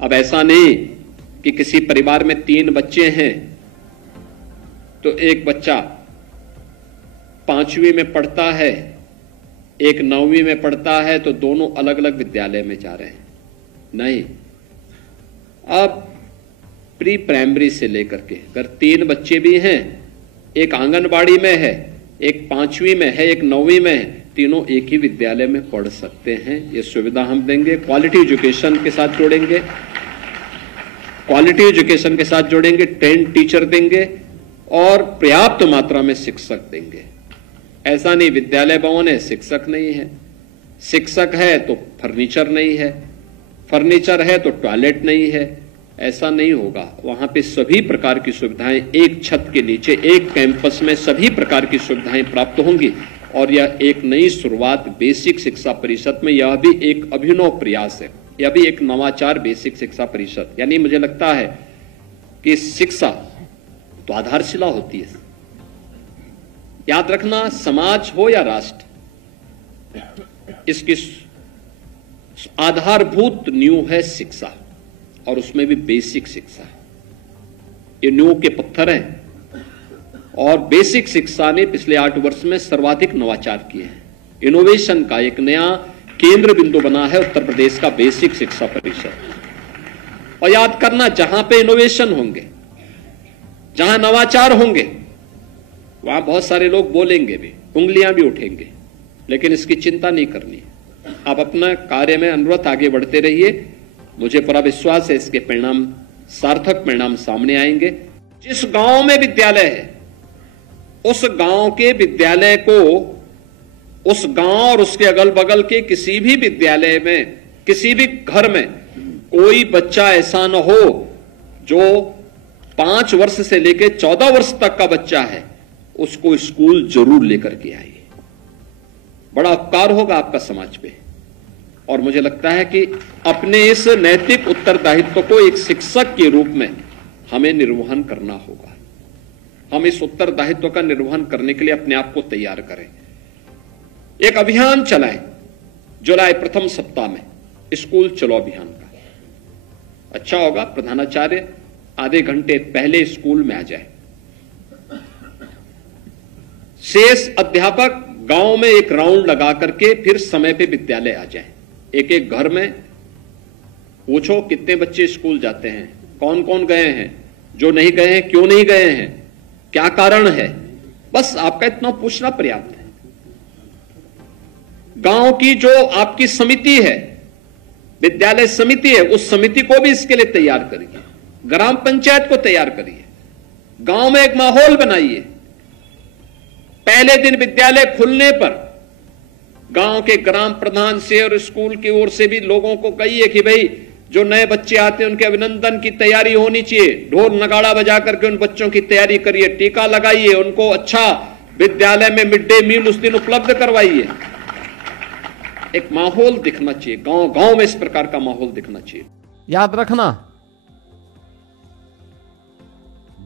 अब ऐसा नहीं कि किसी परिवार में 3 बच्चे हैं तो एक बच्चा 5वीं में पढ़ता है, एक 9वीं में पढ़ता है, तो दोनों अलग अलग विद्यालय में जा रहे हैं। नहीं, अब प्री प्राइमरी से लेकर के अगर 3 बच्चे भी हैं, एक आंगनबाड़ी में है, एक 5वीं में है, एक 9वीं में है, तीनों एक ही विद्यालय में पढ़ सकते हैं। ये सुविधा हम देंगे, क्वालिटी एजुकेशन के साथ जोड़ेंगे, क्वालिटी एजुकेशन के साथ जोड़ेंगे, ट्रेंड टीचर देंगे और पर्याप्त मात्रा में शिक्षक देंगे। ऐसा नहीं विद्यालय भवन है, शिक्षक नहीं है, शिक्षक है तो फर्नीचर नहीं है, फर्नीचर है तो टॉयलेट नहीं है। ऐसा नहीं होगा। वहां पे सभी प्रकार की सुविधाएं एक छत के नीचे, एक कैंपस में सभी प्रकार की सुविधाएं प्राप्त होंगी। और यह एक नई शुरुआत बेसिक शिक्षा परिषद में, यह भी एक अभिनव प्रयास है, यह भी एक नवाचार बेसिक शिक्षा परिषद। यानी मुझे लगता है कि शिक्षा तो आधारशिला होती है। याद रखना, समाज हो या राष्ट्र, इसकी आधारभूत नींव है शिक्षा, और उसमें भी बेसिक शिक्षा। ये नींव के पत्थर हैं और बेसिक शिक्षा ने पिछले 8 वर्ष में सर्वाधिक नवाचार किए हैं। इनोवेशन का एक नया केंद्र बिंदु बना है उत्तर प्रदेश का बेसिक शिक्षा परिषद। और याद करना, जहां पे इनोवेशन होंगे, जहां नवाचार होंगे, वहां बहुत सारे लोग बोलेंगे भी, उंगलियां भी उठेंगे, लेकिन इसकी चिंता नहीं करनी है। आप अपना कार्य में अनुरत आगे बढ़ते रहिए। मुझे पूरा विश्वास है इसके परिणाम, सार्थक परिणाम सामने आएंगे। जिस गांव में विद्यालय है, उस गांव के विद्यालय को उस गांव और उसके अगल बगल के किसी भी विद्यालय में, किसी भी घर में कोई बच्चा ऐसा न हो जो 5 वर्ष से लेकर 14 वर्ष तक का बच्चा है, उसको स्कूल जरूर लेकर के आइए। बड़ा उपकार होगा आपका समाज पे। और मुझे लगता है कि अपने इस नैतिक उत्तरदायित्व को एक शिक्षक के रूप में हमें निर्वहन करना होगा। हम इस उत्तरदायित्व का निर्वहन करने के लिए अपने आप को तैयार करें। एक अभियान चलाएं जुलाई प्रथम सप्ताह में, स्कूल चलो अभियान का। अच्छा होगा प्रधानाचार्य आधे घंटे पहले स्कूल में आ जाए, शेष अध्यापक गांव में एक राउंड लगा करके फिर समय पे विद्यालय आ जाए। एक एक घर में पूछो कितने बच्चे स्कूल जाते हैं, कौन कौन गए हैं, जो नहीं गए हैं क्यों नहीं गए हैं, क्या कारण है। बस आपका इतना पूछना पर्याप्त है। गांव की जो आपकी समिति है, विद्यालय समिति है, उस समिति को भी इसके लिए तैयार करिए। ग्राम पंचायत को तैयार करिए, गांव में एक माहौल बनाइए। पहले दिन विद्यालय खुलने पर गांव के ग्राम प्रधान से और स्कूल की ओर से भी लोगों को कहिए कि भाई जो नए बच्चे आते हैं उनके अभिनंदन की तैयारी होनी चाहिए। ढोल नगाड़ा बजा करके उन बच्चों की तैयारी करिए, टीका लगाइए, उनको अच्छा विद्यालय में मिड डे मील उस दिन उपलब्ध करवाइए। एक माहौल दिखना चाहिए, गांव गांव में इस प्रकार का माहौल दिखना चाहिए। याद रखना,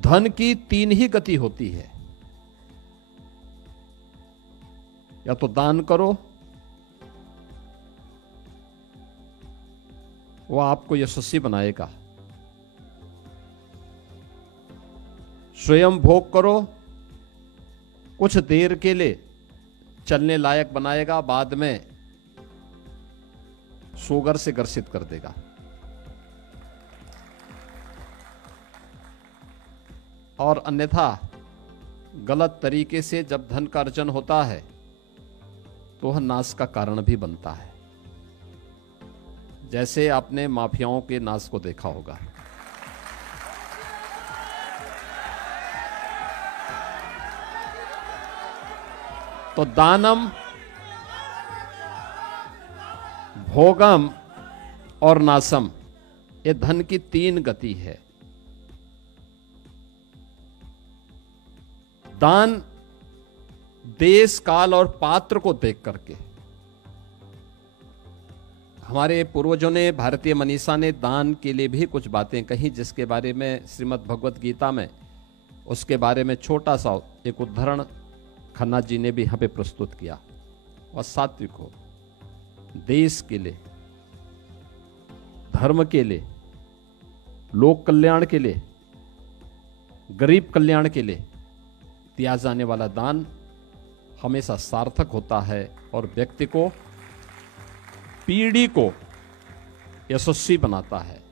धन की 3 ही गति होती है, या तो दान करो, वो आपको यशस्वी बनाएगा, स्वयं भोग करो, कुछ देर के लिए चलने लायक बनाएगा, बाद में शुगर से ग्रसित कर देगा। और अन्यथा गलत तरीके से जब धन का अर्जन होता है तो वह नाश का कारण भी बनता है। जैसे आपने माफियाओं के नाश को देखा होगा। तो दानम, भोगम और नाशम, ये धन की 3 गति है। दान देश, काल और पात्र को देख करके, हमारे पूर्वजों ने, भारतीय मनीषा ने दान के लिए भी कुछ बातें कही, जिसके बारे में श्रीमद् भगवत गीता में उसके बारे में छोटा सा एक उदाहरण खन्ना जी ने भी यहाँ पे प्रस्तुत किया। और सात्विक हो, देश के लिए, धर्म के लिए लोक कल्याण के लिए, गरीब कल्याण के लिए दिया जाने वाला दान हमेशा सार्थक होता है और व्यक्ति को, पीढ़ी को यशस्वी बनाता है।